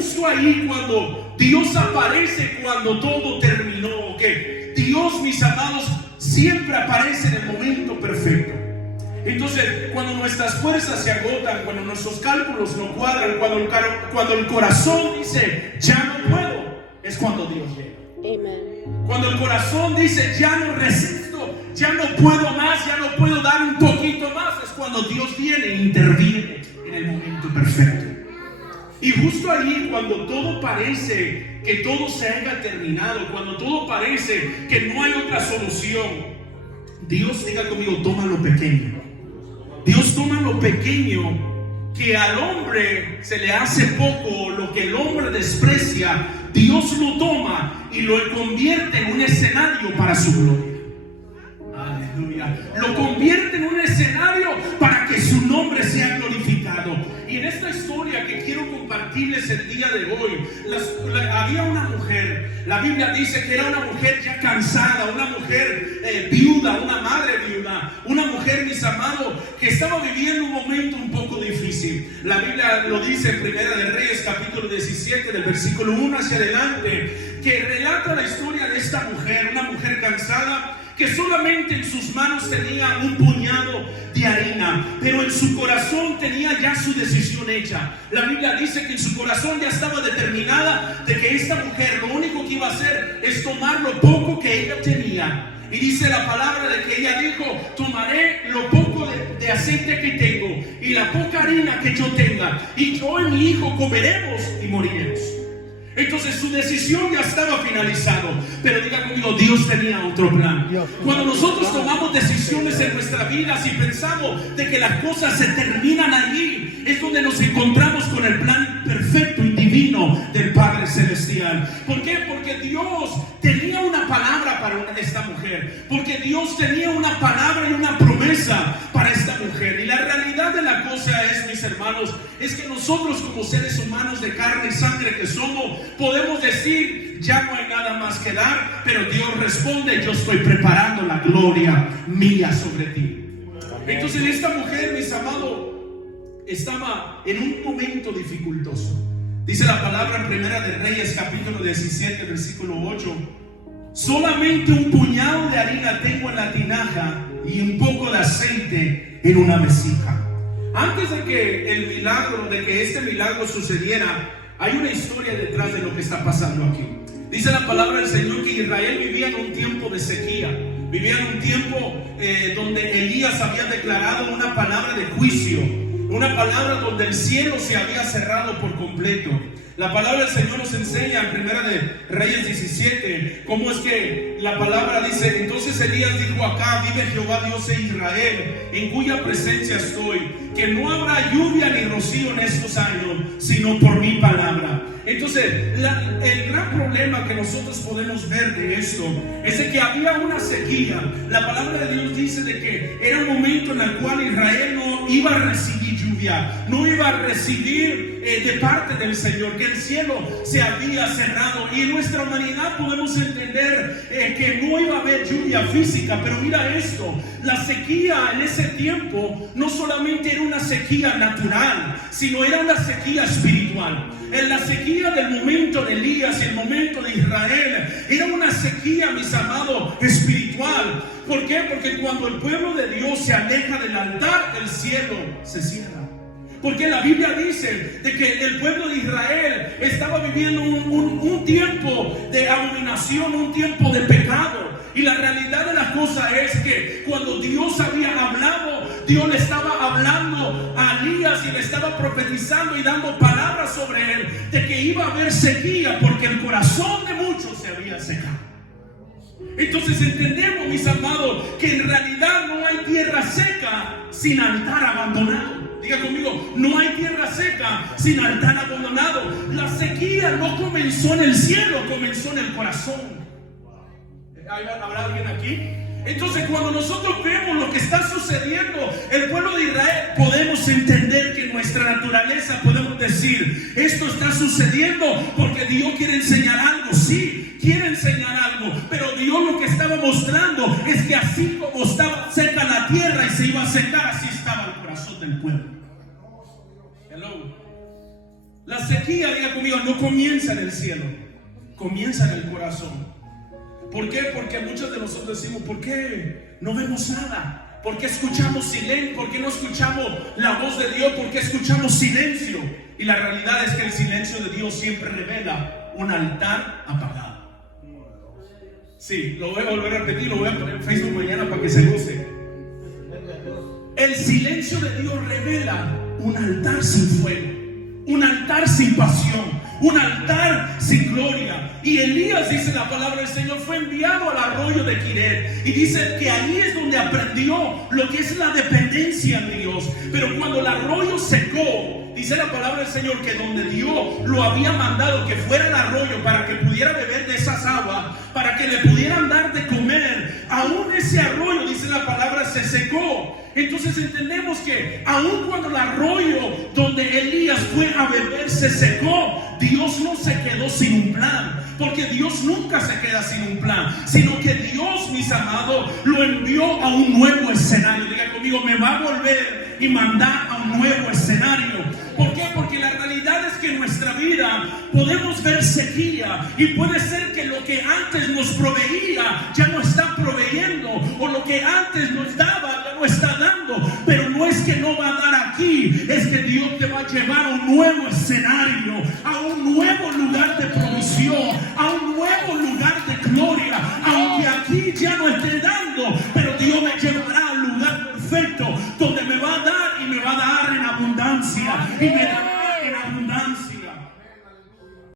justo ahí cuando Dios aparece, cuando todo terminó, que Dios, mis amados, siempre aparece en el momento perfecto. Entonces, cuando nuestras fuerzas se agotan, cuando nuestros cálculos no cuadran, cuando el corazón dice ya no puedo, es cuando Dios llega. Amen. Cuando el corazón dice ya no resisto, ya no puedo más, ya no puedo dar un poquito más, es cuando Dios viene e interviene en el momento perfecto. Y justo allí, cuando todo parece que todo se haya terminado, cuando todo parece que no hay otra solución, Dios, diga conmigo, toma lo pequeño. Dios toma lo pequeño que al hombre se le hace poco, lo que el hombre desprecia, Dios lo toma y lo convierte en un escenario para su gloria. Aleluya. Lo convierte en un escenario para que su nombre sea glorificado. Y en esta historia que quiero compartirles el día de hoy, había una mujer. La Biblia dice que era una mujer ya cansada, una mujer viuda, una madre viuda, una mujer, mis amados, que estaba viviendo un momento un poco difícil. La Biblia lo dice en Primera de Reyes, capítulo 17, del versículo 1 hacia adelante, que relata la historia de esta mujer, una mujer cansada, que solamente en sus manos tenía un puñado de harina, pero en su corazón tenía ya su decisión hecha. La Biblia dice que en su corazón ya estaba determinada de que esta mujer lo único que iba a hacer es tomar lo poco que ella tenía. Y dice la palabra de que ella dijo: tomaré lo poco de aceite que tengo y la poca harina que yo tenga, y yo y mi hijo comeremos y moriremos. Entonces su decisión ya estaba finalizado. Pero diga conmigo, Dios tenía otro plan. Cuando nosotros tomamos decisiones en nuestra vida, si pensamos de que las cosas se terminan allí, es donde nos encontramos con el plan perfecto y divino del Padre Celestial. ¿Por qué? Porque Dios tenía una palabra para esta mujer. Porque Dios tenía una palabra y una promesa para esta mujer. Y la realidad de la cosa es, mis hermanos, es que nosotros como seres humanos de carne y sangre que somos, podemos decir: ya no hay nada más que dar, pero Dios responde: yo estoy preparando la gloria mía sobre ti. Entonces esta mujer, mis amados, estaba en un momento dificultoso. Dice la palabra en Primera de Reyes, capítulo 17, versículo 8: solamente un puñado de harina tengo en la tinaja y un poco de aceite en una vasija. Antes de que este milagro sucediera, hay una historia detrás de lo que está pasando aquí. Dice la palabra del Señor que Israel vivía en un tiempo de sequía. Vivía en un tiempo donde Elías había declarado una palabra de juicio. Una palabra donde el cielo se había cerrado por completo. La palabra del Señor nos enseña en Primera de Reyes 17 cómo es que la palabra dice: entonces Elías dijo: acá vive Jehová Dios de Israel, en cuya presencia estoy, que no habrá lluvia ni rocío en estos años, sino por mi palabra. Entonces el gran problema que nosotros podemos ver de esto es de que había una sequía. La palabra de Dios dice de que era un momento en el cual Israel no iba a recibir lluvia, no iba a recibir de parte del Señor, que el cielo se había cerrado. Y en nuestra humanidad podemos entender que no iba a haber lluvia física. Pero mira esto, la sequía en ese tiempo no solamente era una sequía natural, sino era una sequía espiritual. En la sequía del momento de Elías y el momento de Israel era una sequía, mis amados, espiritual. ¿Por qué? Porque cuando el pueblo de Dios se aleja del altar, el cielo se cierra. Porque la Biblia dice de que el pueblo de Israel estaba viviendo un tiempo de abominación, un tiempo de pecado. Y la realidad de la cosa es que cuando Dios había hablado, Dios le estaba hablando a Elías y le estaba profetizando y dando palabras sobre él, de que iba a haber sequía porque el corazón de muchos se había secado. Entonces entendemos, mis amados, que en realidad no hay tierra seca sin altar abandonado. Diga conmigo, no hay tierra seca sin altar abandonado. La sequía no comenzó en el cielo, comenzó en el corazón. ¿Habrá alguien aquí? Entonces cuando nosotros vemos lo que está sucediendo el pueblo de Israel, podemos entender que en nuestra naturaleza podemos decir: esto está sucediendo porque Dios quiere enseñar algo. Sí, quiere enseñar algo, pero Dios lo que estaba mostrando es que así como estaba seca la tierra y se iba a secar, así estaba el corazón del pueblo. Hello. La sequía, diga conmigo, no comienza en el cielo, comienza en el corazón. ¿Por qué? Porque muchos de nosotros decimos, ¿por qué no vemos nada? ¿Por qué escuchamos silencio? ¿Por qué no escuchamos la voz de Dios? ¿Por qué escuchamos silencio? Y la realidad es que el silencio de Dios siempre revela un altar apagado. Sí, lo voy a volver a repetir, lo voy a poner en Facebook mañana para que se goce. El silencio de Dios revela un altar sin fuego, un altar sin pasión, un altar sin gloria. Y Elías, dice la palabra del Señor, fue enviado al arroyo de Quiret, y dice que ahí es donde aprendió lo que es la dependencia de Dios. Pero cuando el arroyo secó, dice la palabra del Señor que donde Dios lo había mandado que fuera el arroyo para que pudiera beber de esas aguas, para que le pudieran dar de comer, aún ese arroyo, dice la palabra, se secó. Entonces entendemos que aun cuando el arroyo donde Elías fue a beber se secó, Dios no se quedó sin un plan. Porque Dios nunca se queda sin un plan, sino que Dios, mis amados, lo envió a un nuevo escenario. Diga conmigo, me va a volver y mandar a un nuevo escenario. ¿Por qué? Porque la realidad es que en nuestra vida podemos ver sequía, y puede ser que lo que antes nos proveía ya no está proveyendo, o lo que antes nos daba ya no está dando. Pero no es que no va a dar aquí, es que Dios te va a llevar a un nuevo escenario, a un nuevo lugar de provisión, a un nuevo lugar de gloria. Aunque aquí ya no esté